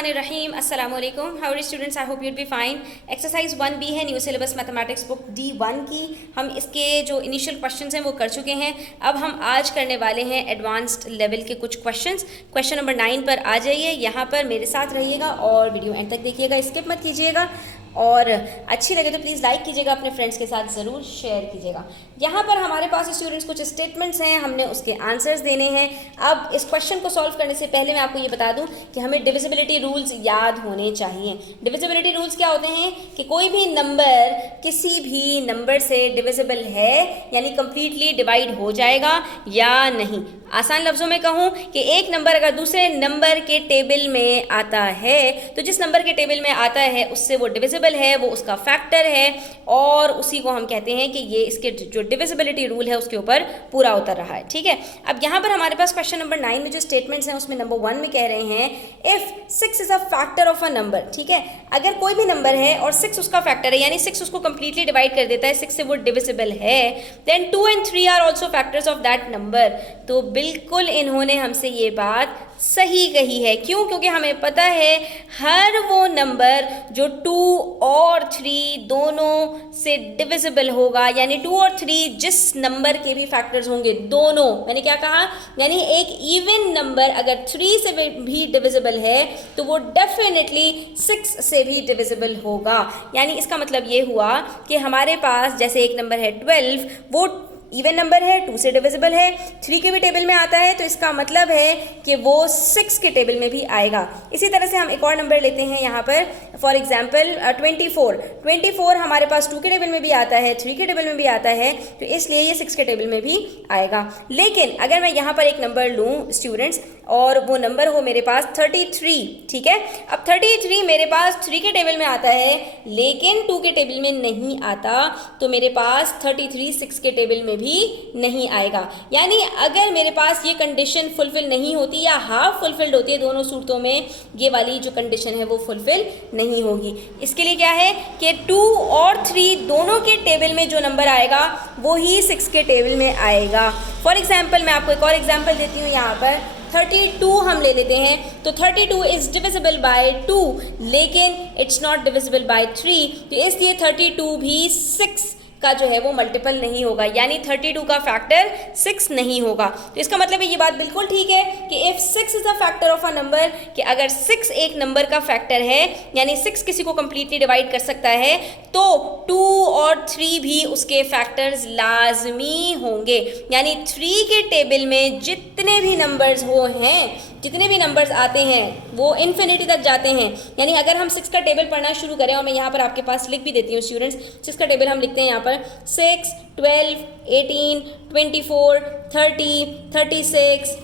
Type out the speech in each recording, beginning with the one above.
बिस्मिल्लाहिर्रहमानिर्रहीम अस्सलाम वालेकुम। How are students, I hope you'd be fine. Exercise 1B है, new syllabus mathematics book D1 की। हम इसके जो इनिशियल क्वेश्चंस हैं वो कर चुके हैं। अब हम आज करने वाले हैं एडवांस्ड लेवल के कुछ क्वेश्चंस। क्वेश्चन नंबर 9 पर आ जाइए, यहाँ पर मेरे साथ रहिएगा और वीडियो एंड तक देखिएगा, स्किप मत कीजिएगा। और अच्छी लगे तो प्लीज़ लाइक कीजिएगा, अपने फ्रेंड्स के साथ ज़रूर शेयर कीजिएगा। यहाँ पर हमारे पास स्टूडेंट्स कुछ स्टेटमेंट्स हैं, हमने उसके आंसर्स देने हैं। अब इस क्वेश्चन को सॉल्व करने से पहले मैं आपको ये बता दूं कि हमें डिविजिबिलिटी रूल्स याद होने चाहिए। डिविजिबिलिटी रूल्स क्या होते हैं कि कोई भी नंबर किसी भी नंबर से डिविजिबल है, यानी कंप्लीटली डिवाइड हो जाएगा या नहीं। आसान लफ्ज़ों में कहूँ कि एक नंबर अगर दूसरे नंबर के टेबल में आता है तो जिस नंबर के टेबल में आता है उससे वो डिविजिबल है, वो उसका फैक्टर है और उसी को हम कहते हैं कि ये इसके जो डिविजिबिलिटी रूल है उसके ऊपर पूरा उतर रहा है। ठीक है, अब यहाँ पर हमारे पास क्वेश्चन नंबर 9 में जो स्टेटमेंट्स हैं उसमें नंबर 1 में कह रहे हैं if 6 is a factor of a number. ठीक है, अगर कोई भी नंबर है और 6 उसका फैक्टर है, यानी 6 उसको कंप्लीटली डिवाइड कर देता है, 6 से वो डिविजिबल है, then 2 and 3 are also factors of that number. तो बिल्कुल इन्होंने हमसे ये बात सही कही है। क्यों? क्योंकि हमें पता है हर वो नंबर जो 2 और 3 दोनों से डिविजिबल होगा, यानी 2 और 3 जिस नंबर के भी फैक्टर्स होंगे दोनों, मैंने क्या कहा, यानी एक इवन नंबर अगर 3 से भी डिविजिबल है तो वो डेफिनेटली 6 से भी डिविजिबल होगा। यानी इसका मतलब ये हुआ कि हमारे पास जैसे एक नंबर है 12, वो इवन नंबर है, 2 से डिविजिबल है, 3 के भी टेबल में आता है, तो इसका मतलब है कि वो 6 के टेबल में भी आएगा। इसी तरह से हम एक और नंबर लेते हैं यहाँ पर, फॉर एग्जाम्पल 24 हमारे पास 2 के टेबल में भी आता है, 3 के टेबल में भी आता है, तो इसलिए ये 6 के टेबल में भी आएगा। लेकिन अगर मैं यहाँ पर एक नंबर लूँ स्टूडेंट्स और वो नंबर हो मेरे पास 33, ठीक है, अब 33 मेरे पास 3 के टेबल में आता है लेकिन 2 के टेबल में नहीं आता, तो मेरे पास 33 6 के टेबल में भी नहीं आएगा। यानी अगर मेरे पास ये कंडीशन फुलफिल नहीं होती या हाफ फुलफिल्ड होती है, दोनों सूरतों में ये वाली जो कंडीशन है वो फुलफिल नहीं होगी। इसके लिए क्या है कि 2 और 3 दोनों के टेबल में जो नंबर आएगा वो ही 6 के टेबल में आएगा। फॉर एग्जाम्पल मैं आपको एक और एग्जाम्पल देती हूँ, यहाँ पर 32 हम ले लेते हैं, तो 32 इज़ डिविजिबल बाय 2 लेकिन इट्स नॉट डिविजिबल बाय 3, तो इसलिए 32 भी 6 का जो है वो मल्टीपल नहीं होगा, यानी 32 का फैक्टर 6 नहीं होगा। तो इसका मतलब ये बात बिल्कुल ठीक है कि if 6 is a factor of a number, कि अगर 6 एक नंबर का फैक्टर है यानी 6 किसी को कंप्लीटली डिवाइड कर सकता है, तो 2 और 3 भी उसके फैक्टर्स लाजमी होंगे। यानी 3 के टेबल में जितने भी नंबर्स वो हैं, जितने भी नंबर्स आते हैं वो इन्फिनिटी तक जाते हैं। यानी अगर हम 6 का टेबल पढ़ना शुरू करें, और मैं यहाँ पर आपके पास लिख भी देती हूँ स्टूडेंट्स, 6 का टेबल हम लिखते हैं यहाँ पर 6, 12, 18, 24, 30, 36,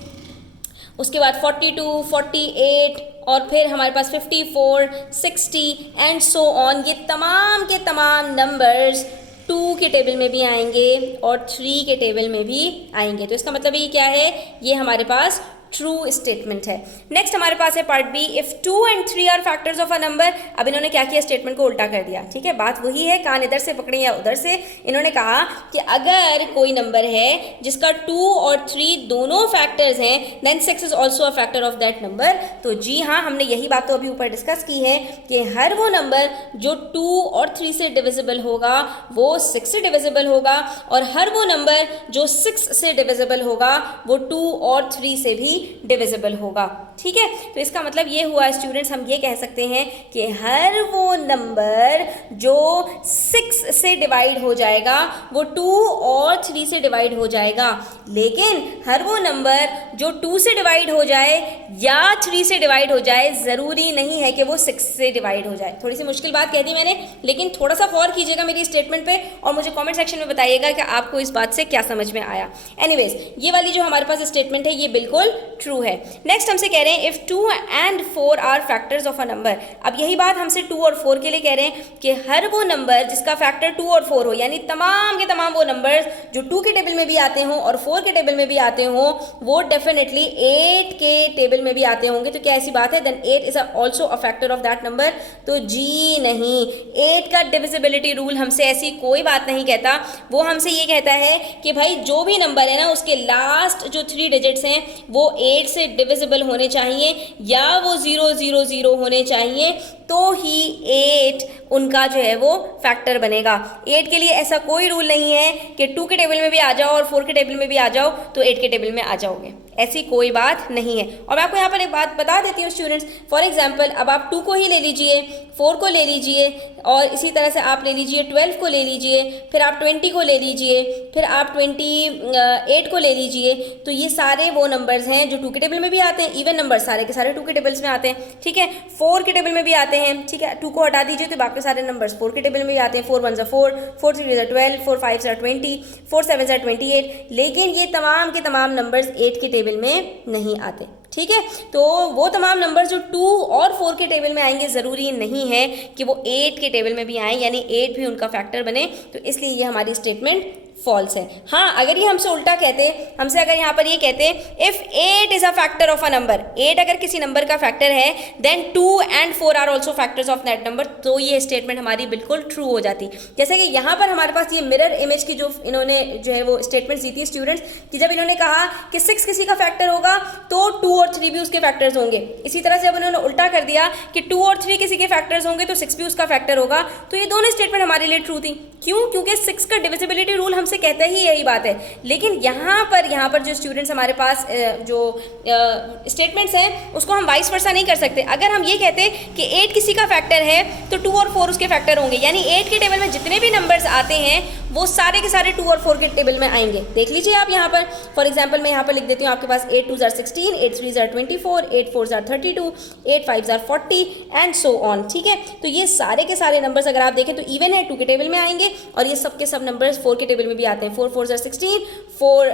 उसके बाद 42, 48 और फिर हमारे पास 54, 60 एंड सो ऑन। ये तमाम के तमाम नंबर्स 2 के टेबल में भी आएंगे और 3 के टेबल में भी आएंगे। तो इसका मतलब ये क्या है, ये हमारे पास ट्रू स्टेटमेंट है। नेक्स्ट हमारे पास है part B, if 2 and 3 are factors of a number. अब इन्होंने क्या किया, स्टेटमेंट को उल्टा कर दिया। ठीक है, बात वही है, कान इधर से पकड़े या उधर से। इन्होंने कहा कि अगर कोई नंबर है जिसका 2 और 3 दोनों फैक्टर्स हैं, then 6 is also a factor of that number. तो जी हाँ, हमने यही बात तो अभी ऊपर डिस्कस की है कि हर वो नंबर जो 2 और 3 से डिविजिबल होगा वो 6 से डिविजिबल होगा, और हर वो नंबर जो 6 से डिविजिबल होगा वो 2 और 3 से भी डिविजिबल होगा। ठीक है, तो इसका मतलब ये हुआ स्टूडेंट्स, हम ये कह सकते हैं कि हर वो नंबर जो 6 से डिवाइड हो जाएगा वो 2 और 3 से डिवाइड हो जाएगा, लेकिन हर वो नंबर जो 2 से डिवाइड हो जाए या 3 से डिवाइड हो जाए, ज़रूरी नहीं है कि वो 6 से डिवाइड हो जाए। थोड़ी सी मुश्किल बात कह दी मैंने, लेकिन थोड़ा सा गौर कीजिएगा मेरी स्टेटमेंट पे और मुझे कमेंट सेक्शन में बताइएगा कि आपको इस बात से क्या समझ में आया। एनीवेज, ये वाली जो हमारे पास स्टेटमेंट है ये बिल्कुल ट्रू है। नेक्स्ट हमसे कह रहे हैं if 2 and 4 are factors of a number. अब यही बात हमसे 2 और 4 के लिए कह रहे हैं कि हर वो नंबर जिसका फैक्टर 2 और 4 हो, यानी तमाम के तमाम वो नंबर्स जो 2 के टेबल में भी आते हों और 4 के टेबल में भी आते हों, वो डेफिनेटली 8 के टेबल में भी आते होंगे। तो क्या ऐसी बात है, then 8 is also a factor of that number? तो जी नहीं, 8 का डिविजिबिलिटी रूल हमसे ऐसी कोई बात नहीं कहता। वो हमसे ये कहता है कि भाई जो भी नंबर है ना उसके लास्ट जो 3 डिजिट्स हैं वो 8 से डिविजिबल होने चाहिए या वो 0 0 0 होने चाहिए, तो ही 8 उनका जो है वो फैक्टर बनेगा। 8 के लिए ऐसा कोई रूल नहीं है कि 2 के टेबल में भी आ जाओ और 4 के टेबल में भी आ जाओ तो 8 के टेबल में आ जाओगे, ऐसी कोई बात नहीं है। और मैं आपको यहाँ पर एक बात बता देती हूँ स्टूडेंट्स, फॉर एग्जांपल अब आप 2 को ही ले लीजिए, 4 को ले लीजिए और इसी तरह से आप ले लीजिए 12 को ले लीजिए, फिर आप 20 को ले लीजिए, फिर आप 28 को ले लीजिए, तो ये सारे वो नंबर्स हैं जो 2 के टेबल में भी आते हैं। इवन नंबर सारे के सारे 2 के टेबल्स में आते हैं, ठीक है। 4 के टेबल में भी आते हैं, ठीक है। 2 को हटा दीजिए तो बाकी सारे नंबर्स 4 के टेबल में भी आते हैं। 4 1 4, 4 3 12, 4 5 20, 4 7 28, लेकिन ये तमाम के तमाम नंबर्स 8 के टेबल में नहीं आते, ठीक है। तो वो तमाम नंबर जो 2 और 4 के टेबल में आएंगे ज़रूरी नहीं है कि वो 8 के टेबल में भी आएँ, यानी 8 भी उनका फैक्टर बने, तो इसलिए ये हमारी स्टेटमेंट फॉल्स है। हाँ, अगर ये हमसे उल्टा कहते, हमसे अगर यहाँ पर ये कहते if 8 is a factor of a number, 8 अगर किसी नंबर का फैक्टर है, then 2 and 4 are also factors of that number, तो ये स्टेटमेंट हमारी बिल्कुल ट्रू हो जाती। जैसे कि यहाँ पर हमारे पास ये मिरर इमेज की जो इन्होंने जो है वो स्टेटमेंट दी थी स्टूडेंट्स, कि जब इन्होंने कहा कि 6 किसी का फैक्टर होगा तो 2 और 3 भी उसके फैक्टर्स होंगे। इसी तरह से जब उन्होंने उल्टा कर दिया कि 2 और 3 किसी के फैक्टर्स होंगे तो 6 भी उसका फैक्टर होगा, तो ये दोनों स्टेटमेंट हमारे लिए ट्रू थी। क्यों? क्योंकि 6 का डिविजिबिलिटी रूल हमसे कहता ही यही बात है। लेकिन यहाँ पर जो स्टूडेंट्स हमारे पास जो स्टेटमेंट्स हैं उसको हम वाइस वर्सा नहीं कर सकते। अगर हम ये कहते कि 8 किसी का फैक्टर है तो 2 और 4 उसके फैक्टर होंगे, यानी 8 के टेबल में जितने भी नंबर्स आते हैं वो सारे के सारे 2 और 4 के टेबल में आएंगे। देख लीजिए आप यहाँ पर, फॉर एग्जांपल मैं यहाँ पर लिख देती हूँ आपके पास 8 2 16, 8 3 24, 8 4 32, 8 5 40 एंड सो ऑन, ठीक है। तो ये सारे के सारे नंबर्स अगर आप देखें तो इवन है, 2 के टेबल में आएंगे, और ये सब के सब नंबर्स 4 के टेबल में भी आते हैं। 4 4 16, 4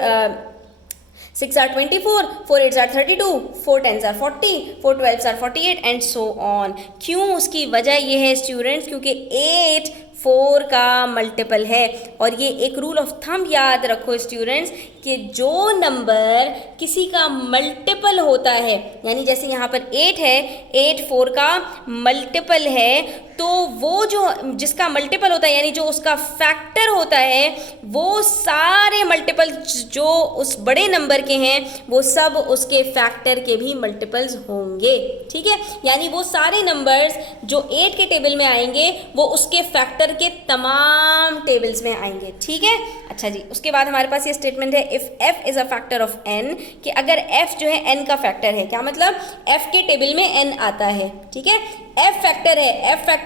6 are 24, 4 8 are 32, 4 10 are 40, 4 12 are 48 and so on. क्यों? उसकी वजह ये है स्टूडेंट्स, क्योंकि 8 4 का मल्टीपल है। और ये एक रूल ऑफ थंब याद रखो स्टूडेंट्स कि जो नंबर किसी का मल्टीपल होता है, यानी जैसे यहाँ पर 8 है, 8 4 का मल्टीपल है, तो वो जो जिसका मल्टीपल होता है यानी जो उसका फैक्टर होता है, वो सारे मल्टीपल जो उस बड़े नंबर के हैं वो सब उसके फैक्टर के भी मल्टीपल्स होंगे, ठीक है। यानी वो सारे नंबर्स जो 8 के टेबल में आएंगे वो उसके फैक्टर के तमाम टेबल्स में आएंगे, ठीक है। अच्छा जी, उसके बाद हमारे पास ये स्टेटमेंट है if f is a factor of n, कि अगर f जो है n का फैक्टर है, क्या मतलब f के टेबल में n आता है, ठीक है। f फैक्टर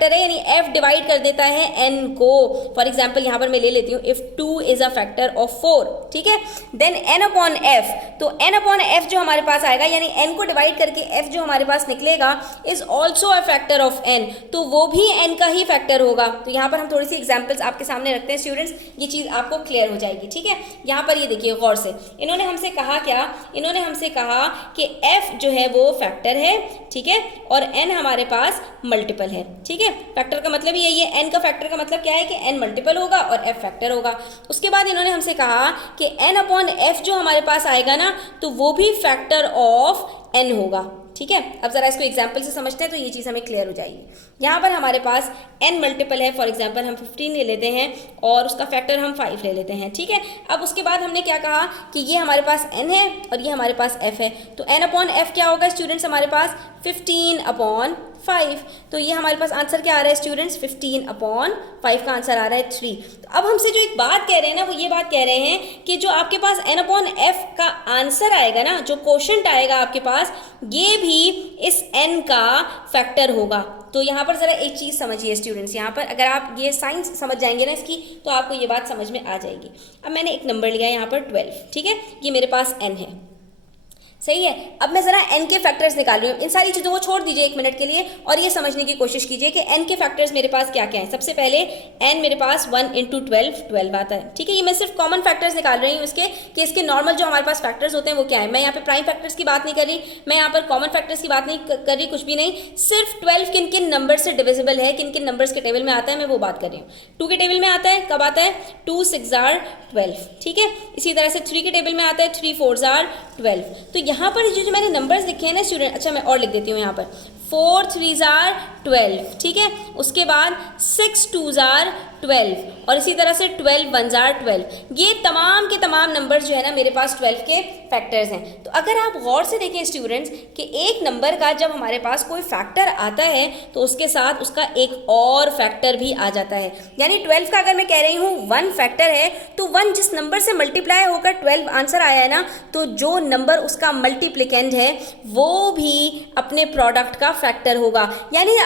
है यानी f डिवाइड कर देता है n को। फॉर एग्जाम्पल यहाँ पर मैं ले लेती हूँ if 2 is a factor of 4, ठीक है, देन n अपॉन f, तो n अपॉन f जो हमारे पास आएगा यानी n को डिवाइड करके f जो हमारे पास निकलेगा is also a factor of n, तो वो भी n का ही फैक्टर होगा। तो यहाँ पर हम थोड़ी सी एग्जाम्पल्स आपके सामने रखते हैं स्टूडेंट्स, ये चीज़ आपको क्लियर हो जाएगी, ठीक है। यहाँ पर ये देखिए गौर से, इन्होंने हमसे कहा क्या, इन्होंने हमसे कहा कि f जो है वो फैक्टर है, ठीक है, और n हमारे पास मल्टीपल है, ठीक है। फैक्टर का मतलब यही है, n का फैक्टर का मतलब क्या है कि n मल्टीपल होगा और f फैक्टर होगा। उसके बाद इन्होंने हमसे कहा कि n अपॉन f जो हमारे पास आएगा ना, तो वो भी फैक्टर ऑफ n होगा, ठीक है। अब जरा इसको एग्जाम्पल से समझते हैं तो ये चीज़ हमें क्लियर हो जाएगी। यहाँ पर हमारे पास n मल्टीपल है, फॉर एग्जाम्पल हम 15 ले लेते हैं और उसका फैक्टर हम 5 ले लेते हैं, ठीक है। अब उसके बाद हमने क्या कहा कि ये हमारे पास n है और ये हमारे पास f है, तो n अपॉन f क्या होगा स्टूडेंट्स हमारे पास 15 अपॉन 5, तो ये हमारे पास आंसर क्या आ रहा है स्टूडेंट्स 15 अपॉन 5 का आंसर आ रहा है 3। तो अब हमसे जो एक बात कह रहे हैं ना, वो ये बात कह रहे हैं कि जो आपके पास n अपॉन f का आंसर आएगा ना, जो क्वोशंट आएगा आपके पास, ये भी इस n का फैक्टर होगा। तो यहाँ पर ज़रा एक चीज़ समझिए स्टूडेंट्स, यहाँ पर अगर आप ये साइंस समझ जाएंगे ना इसकी, तो आपको ये बात समझ में आ जाएगी। अब मैंने एक नंबर लिया यहाँ पर 12, ठीक है, ये मेरे पास n है, सही है। अब मैं ज़रा n के फैक्टर्स निकाल रही हूँ, इन सारी चीज़ों को छोड़ दीजिए एक मिनट के लिए और ये समझने की कोशिश कीजिए कि n के फैक्टर्स मेरे पास क्या क्या हैं। सबसे पहले n मेरे पास 1 इंटू 12 आता है, ठीक है। ये मैं सिर्फ कॉमन फैक्टर्स निकाल रही हूँ इसके, कि इसके नॉर्मल जो हमारे पास फैक्टर्स होते हैं वो क्या है। मैं यहाँ पे प्राइम फैक्टर्स की बात नहीं कर रही, मैं यहाँ पर कॉमन फैक्टर्स की बात नहीं कर रही, कुछ भी नहीं, सिर्फ 12 किन किन नंबर से डिविजिबल है, किन किन नंबर्स के टेबल में आता है, मैं वो बात कर रही हूँ। 2 के टेबल में आता है, कब आता है 2 6 are 12, ठीक है। इसी तरह से 3 के टेबल में आता है 3 4 are 12। तो यहाँ पर जो मैंने नंबर्स लिखे हैं ना स्टूडेंट, अच्छा मैं और लिख देती हूँ यहाँ पर 4 3 are 12, ठीक है। उसके बाद 6 2 are 12 और इसी तरह से 12 1 जार 12। ये तमाम के तमाम नंबर्स जो है ना मेरे पास 12 के फैक्टर्स हैं। तो अगर आप गौर से देखें स्टूडेंट्स कि एक नंबर का जब हमारे पास कोई फैक्टर आता है तो उसके साथ उसका एक और फैक्टर भी आ जाता है। यानी 12 का अगर मैं कह रही हूँ 1 फैक्टर है तो 1 जिस नंबर से मल्टीप्लाई होकर 12 आंसर आया है ना, तो जो नंबर उसका मल्टीप्लिकेंड है वो भी अपने प्रोडक्ट का फैक्टर होगा। यानी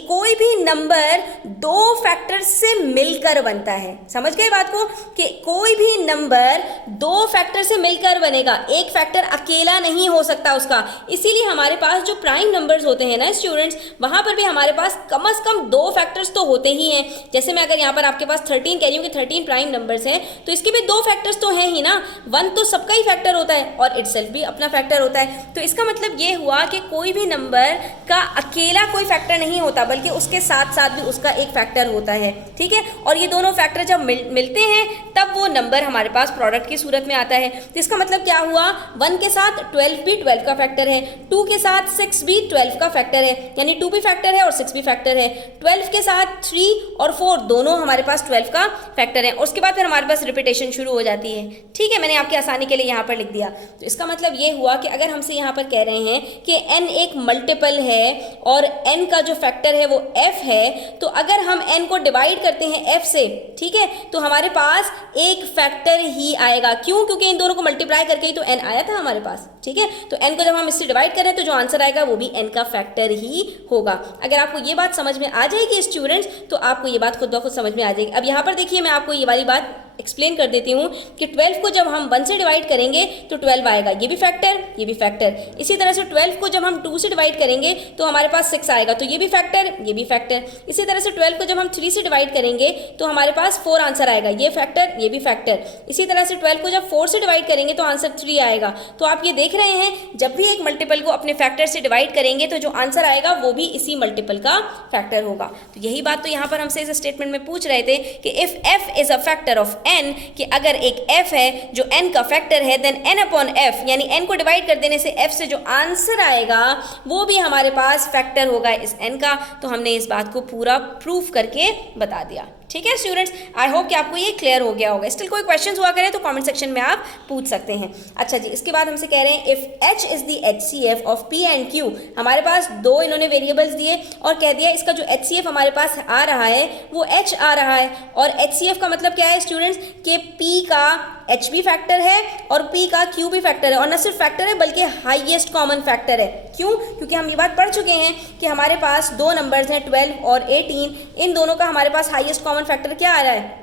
कोई भी नंबर दो फैक्टर से मिलकर बनता है। समझ गए बात को कि कोई भी नंबर दो फैक्टर से मिलकर बनेगा, एक फैक्टर अकेला नहीं हो सकता उसका। इसीलिए हमारे पास जो प्राइम नंबर्स होते हैं ना स्टूडेंट्स, वहां पर भी हमारे पास कम से कम दो फैक्टर्स तो होते ही हैं। जैसे मैं अगर यहाँ पर आपके पास 13 कह रही हूँ कि 13 प्राइम नंबर्स हैं तो इसके भी दो फैक्टर्स तो हैं ही ना। 1 तो सबका ही फैक्टर होता है और इटसेल्फ भी अपना फैक्टर होता है। तो इसका मतलब ये हुआ कि कोई भी नंबर का अकेला कोई फैक्टर नहीं होता बल्कि उसके साथ साथ भी उसका एक फैक्टर होता है। ठीक है, और ये दोनों फैक्टर जब मिलते हैं तब वो नंबर हमारे पास प्रोडक्ट की सूरत में आता है। तो इसका मतलब क्या हुआ, 1 के साथ 12 भी 12 का फैक्टर है, 2 के साथ 6 भी 12 का फैक्टर है, यानी 2 भी फैक्टर है और 6 भी फैक्टर है। 12 के साथ 3 और 4 दोनों हमारे पास 12 का फैक्टर है और उसके बाद फिर हमारे पास रिपीटेशन शुरू हो जाती है। ठीक है, मैंने आपकी आसानी के लिए यहाँ पर लिख दिया। तो इसका मतलब ये हुआ कि अगर हमसे यहाँ पर कह रहे हैं कि n एक मल्टीपल है और n का जो फैक्टर है वो f है, तो अगर हम n को डिवाइड करते हैं f से, ठीक है, तो हमारे पास एक फैक्टर ही आएगा। क्यों? क्योंकि इन दोनों को मल्टीप्लाई करके ही तो n आया था हमारे पास। ठीक है, तो n को जब हम इससे डिवाइड करें तो जो आंसर आएगा वो भी n का फैक्टर ही होगा। अगर आपको ये बात समझ में आ जाएगी स्टूडेंट्स तो आपको ये बात खुद ब खुद समझ में आ जाएगी। अब यहाँ पर देखिए मैं आपको ये वाली बात एक्सप्लेन कर देती हूँ कि 12 को जब हम 1 से डिवाइड करेंगे तो 12 आएगा, ये भी फैक्टर, ये भी फैक्टर। इसी तरह से 12 को जब हम 2 से डिवाइड करेंगे तो हमारे पास 6 आएगा, तो ये भी फैक्टर, ये भी फैक्टर। इसी तरह से 12 को जब हम 3 से डिवाइड करेंगे तो हमारे पास 4 आंसर आएगा, ये फैक्टर, ये भी फैक्टर। इसी तरह से 12 को जब 4 से डिवाइड करेंगे तो आंसर 3 आएगा। तो आप ये देख रहे हैं जब भी एक मल्टीपल को अपने फैक्टर से डिवाइड करेंगे तो जो आंसर आएगा वो भी इसी मल्टीपल का फैक्टर होगा। तो यही बात तो यहाँ पर हमसे इस स्टेटमेंट में पूछ रहे थे कि if f is a factor of n, कि अगर एक f है जो n का फैक्टर है देन n अपॉन f, यानी n को डिवाइड कर देने से f से जो आंसर आएगा वो भी हमारे पास फैक्टर होगा इस n का। तो हमने इस बात को पूरा प्रूफ करके बता दिया। ठीक है स्टूडेंट्स, आई होप कि आपको ये क्लियर हो गया होगा। स्टिल कोई क्वेश्चंस हुआ करें तो कमेंट सेक्शन में आप पूछ सकते हैं। अच्छा जी, इसके बाद हमसे कह रहे हैं if h is the HCF of P and Q। हमारे पास दो इन्होंने वेरिएबल्स दिए और कह दिया इसका जो HCF हमारे पास आ रहा है वो h आ रहा है। और HCF का मतलब क्या है स्टूडेंट्स कि P का h भी फैक्टर है और P का Q भी फैक्टर है, और न सिर्फ फैक्टर है बल्कि हाईएस्ट कॉमन फैक्टर है। क्यों? क्योंकि हम ये बात पढ़ चुके हैं कि हमारे पास दो नंबर्स हैं 12 और 18, इन दोनों का हमारे पास हाईएस्ट कॉमन फैक्टर क्या आ रहा है?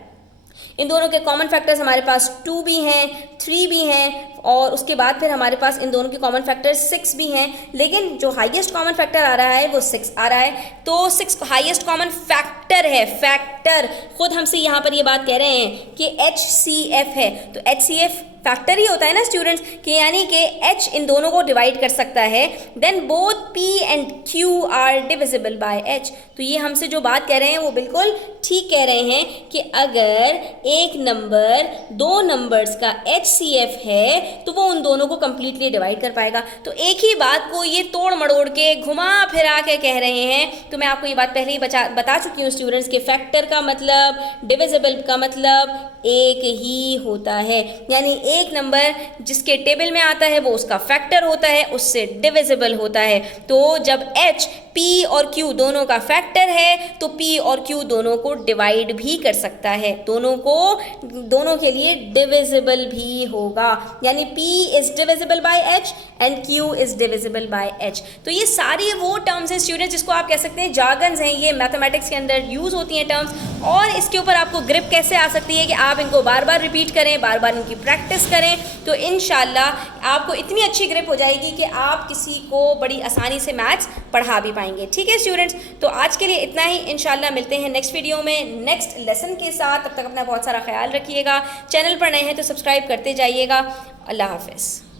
इन दोनों के कॉमन फैक्टर्स हमारे पास 2 भी हैं, 3 भी हैं और उसके बाद फिर हमारे पास इन दोनों के कॉमन फैक्टर 6 भी हैं। लेकिन जो हाईएस्ट कॉमन फैक्टर आ रहा है वो 6 आ रहा है, तो 6 हाईएस्ट कॉमन फैक्टर है। फैक्टर खुद हमसे यहाँ पर ये बात कह रहे हैं कि HCF है, तो HCF फैक्टर ही होता है ना स्टूडेंट्स, कि यानी कि h इन दोनों को डिवाइड कर सकता है। Then both p and q are divisible by h। तो ये हमसे जो बात कह रहे हैं वो बिल्कुल ठीक कह रहे हैं कि अगर एक नंबर दो नंबर्स का HCF है तो वो उन दोनों को कंप्लीटली डिवाइड कर पाएगा। तो एक ही बात को ये तोड़ मड़ोड़ के घुमा फिरा के कह रहे हैं। तो मैं आपको ये बात पहले ही बता चुकी हूँ स्टूडेंट्स कि फैक्टर का मतलब, डिविजिबल का मतलब एक ही होता है, यानी एक नंबर जिसके टेबल में आता है वो उसका फैक्टर होता है, उससे डिविजिबल होता है। तो जब h p और q दोनों का फैक्टर है तो p और q दोनों को डिवाइड भी कर सकता है, दोनों के लिए डिविजिबल भी होगा, यानी p is divisible by h and q is divisible by h। तो ये सारी वो टर्म्स हैं स्टूडेंट्स जिसको आप कह सकते हैं जार्गन्स हैं, ये मैथमेटिक्स के अंदर यूज होती हैं टर्म्स, और इसके ऊपर आपको ग्रिप कैसे आ सकती है कि आप इनको बार बार रिपीट करें, बार बार इनकी प्रैक्टिस करें, तो इंशाल्लाह आपको इतनी अच्छी ग्रिप हो जाएगी कि आप किसी को बड़ी आसानी से मैथ्स पढ़ा भी पाएंगे। ठीक है स्टूडेंट्स, तो आज के लिए इतना ही। इंशाल्लाह मिलते हैं नेक्स्ट वीडियो में नेक्स्ट लेसन के साथ। तब तक अपना बहुत सारा ख्याल रखिएगा। चैनल पर नए हैं तो सब्सक्राइब करते जाइएगा। अल्लाह हाफिज़।